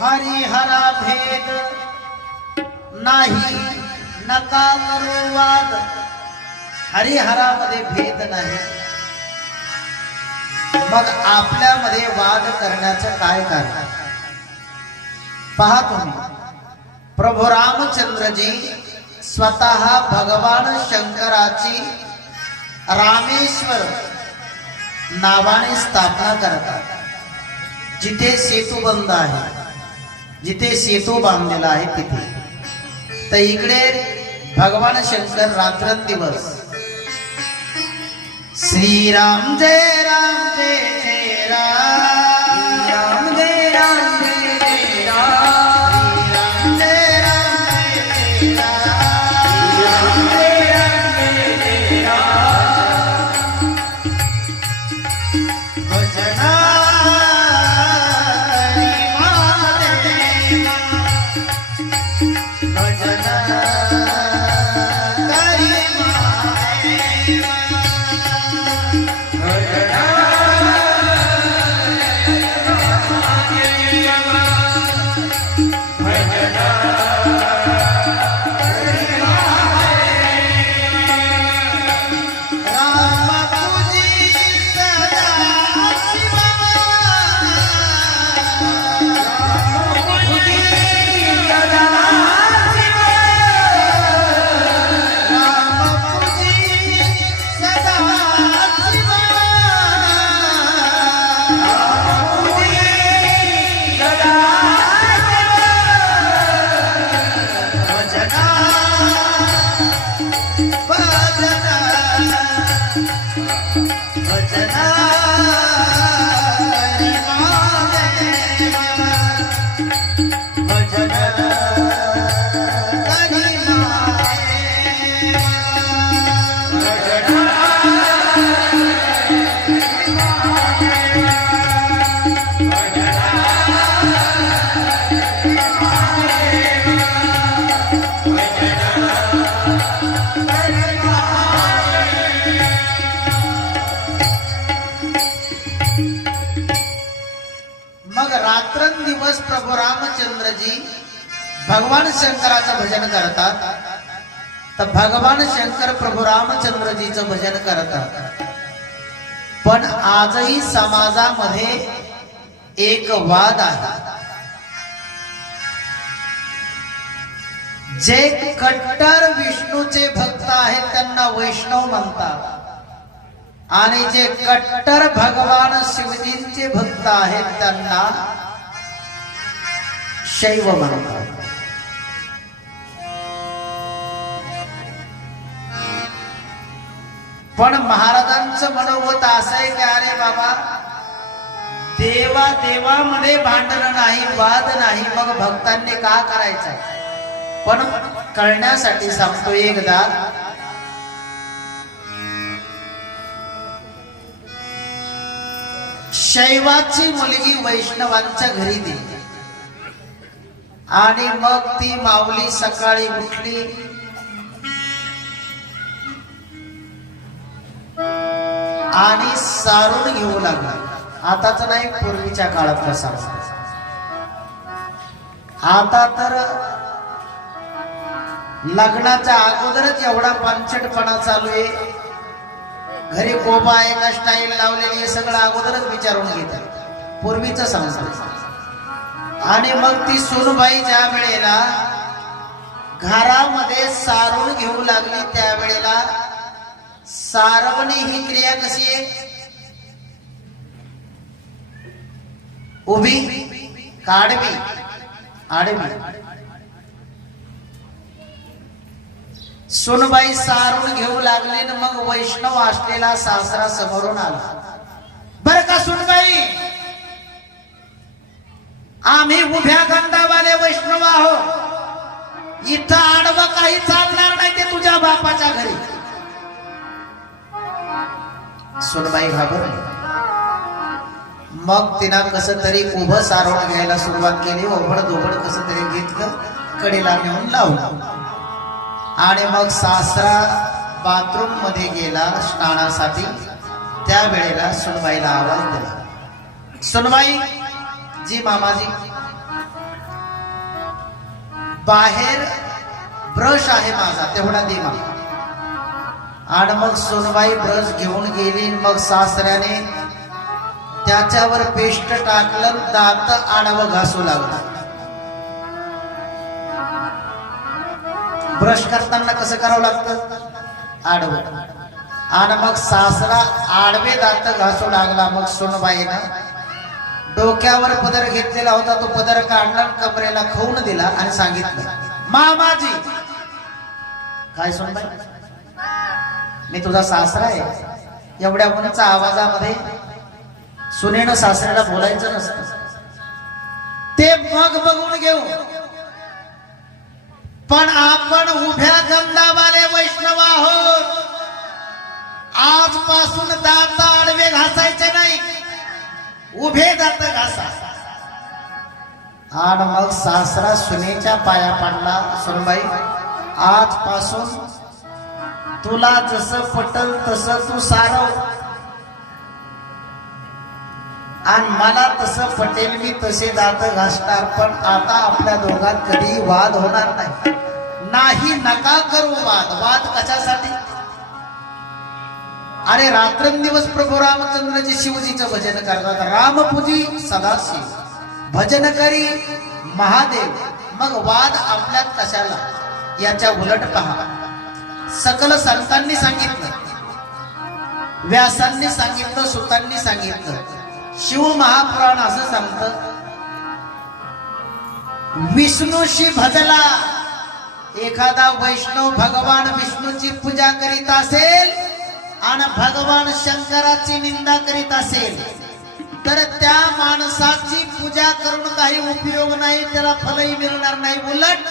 हरिहरा भेद नाही नका करू वाद हरिहरामध्ये भेद नाही. मग आपल्यामध्ये वाद करण्याचं काय कारण? पहा तुम्ही. प्रभू रामचंद्रजी स्वतः भगवान शंकराची रामेश्वर नावाने स्थापना करतात. जिथे सेतू बंद आहे. जिथे सेतू बांधलेला आहे तिथे. तर इकडे भगवान शंकर रात्रंदिवस. श्रीराम जय राम जय. रामचंद्रजी भगवान शंकराचं भजन करतात तर भगवान शंकर प्रभू रामचंद्रजीचं भजन करतात. पण आजही समाजामध्ये एक वाद आहे. जे कट्टर विष्णूचे भक्त आहेत त्यांना वैष्णव म्हणतात. आणि जे कट्टर भगवान शिवजींचे भक्त आहेत त्यांना शैव म्हणतात पण महाराजांचं मनोगत असं आहे की अरे बाबा देवा देवामध्ये भांडण नाही वाद नाही मग भक्तांनी का करायचं? पण कळण्यासाठी सांगतो एकदा शैवाची मुलगी वैष्णवांच्या घरी दिली. आणि मग ती माऊली सकाळी उठली. आणि सारून घेऊ लागला. आताच नाही पूर्वीच्या काळातला सांग आता तर लग्नाच्या अगोदरच एवढा पंचटपणा चालू आहे. घरी कोबा आहे का स्टाईल लावलेली हे सगळं अगोदरच विचारून घेतात. पूर्वीच सांगतात. आणि मग ती सुनबाई ज्या वेळेला घरामध्ये सारून घेऊ लागली त्यावेळेला सारवणी ही क्रिया कशी आहे? उभी काढवी आडवी. सुनबाई सारून घेऊ लागले न मग वैष्णव असलेला सासरा समोरून आला. बर का सुनबाई? आम्ही उभ्या गंधावाले वैष्णव आहो. इथं आडवं काही चालणार नाही ते तुझ्या बापाच्या घरी. सुनबाई घाबर मग तिनं कस तरी उभं सारवण घ्यायला सुरुवात केली ओघड दोबड कस तरी घेतलं कडेला नेऊन लावलं. आणि मग सासरा बाथरूममध्ये गेला स्नानासाठी. त्या वेळेला सुनबाईला आवाज दिला. सुनबाई जी मामाजी। बाहेर ब्रश आहे माझा तेवढा दे मला. आणि मग सोनबाई ब्रश घेऊन गेली मग सासऱ्याने त्याच्यावर पेस्ट टाकलं दात आडवं घासू लागलं. ब्रश करताना कसं करावं लागतं? आडवं. आणि मग सासरा आडवे दात घासू लागला मग सोनबाईनं डोक्यावर पदर घेतलेला होता तो पदर काढला कमरेला खाऊन दिला आणि सांगितलं मामाजी. काय सोनबाई? मी तुझा सासरा आहे. एवढ्या उंच आवाजामध्ये सुनेनं सासऱ्याला बोलायचं नसतं. ते मग बघून घेऊ. पण आपण उभ्या गंधावाले वैष्णव आहोत. आजपासून दाता आडवे घासायचे नाही. उभे जात घासा. आणि मग सासरा सुनेच्या पाया पडला सुनबाई आजपासून तुला जसं पटल तसं तू सारव. आणि मला तसं पटेल मी तसे जात घासणार पण आता आपल्या दोघात कधीही वाद होणार नाही. नाही नका करू वाद. वाद कशासाठी? अरे रात्रंदिवस प्रभू रामचंद्रजी शिवजीचं भजन करतात. रामपूजी सदाशिव. भजन करी महादेव. मग वाद आपल्यात कशाला? याच्या उलट पहा. सकल संतांनी सांगितलं. व्यासांनी सांगितलं सुतांनी सांगितलं. शिव महापुराण असं सांगत. विष्णूशी भजला. एखादा वैष्णव भगवान विष्णूची पूजा करीत असेल आणि भगवान शंकराची निंदा करीत असेल तर त्या माणसाची पूजा करून काही उपयोग नाही त्याला फलही मिळणार नाही. उलट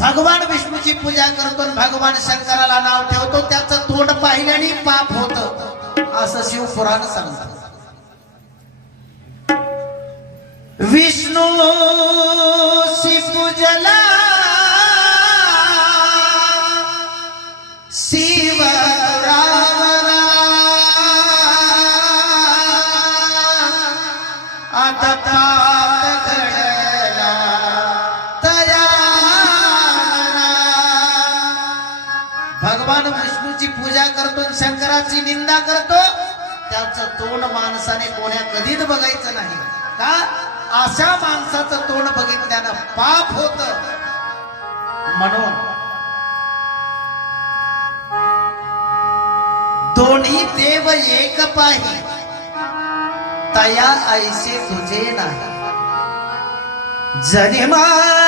भगवान विष्णूची पूजा करतो भगवान शंकराला नाव ठेवतो. त्याचं तोंड पाहिल्याने पाप होत असं शिवपुराण सांगत विष्णू विष्णूची पूजा करतो शंकराची निंदा करतो त्याचं तोंड माणसाने कोण्या कधीच बघायचं नाही. का? अशा माणसाचं तोंड बघितल्यानं पाप होत. म्हणून दोन्ही देव एक पाही तया ऐसे तुझे नाही. जरी मा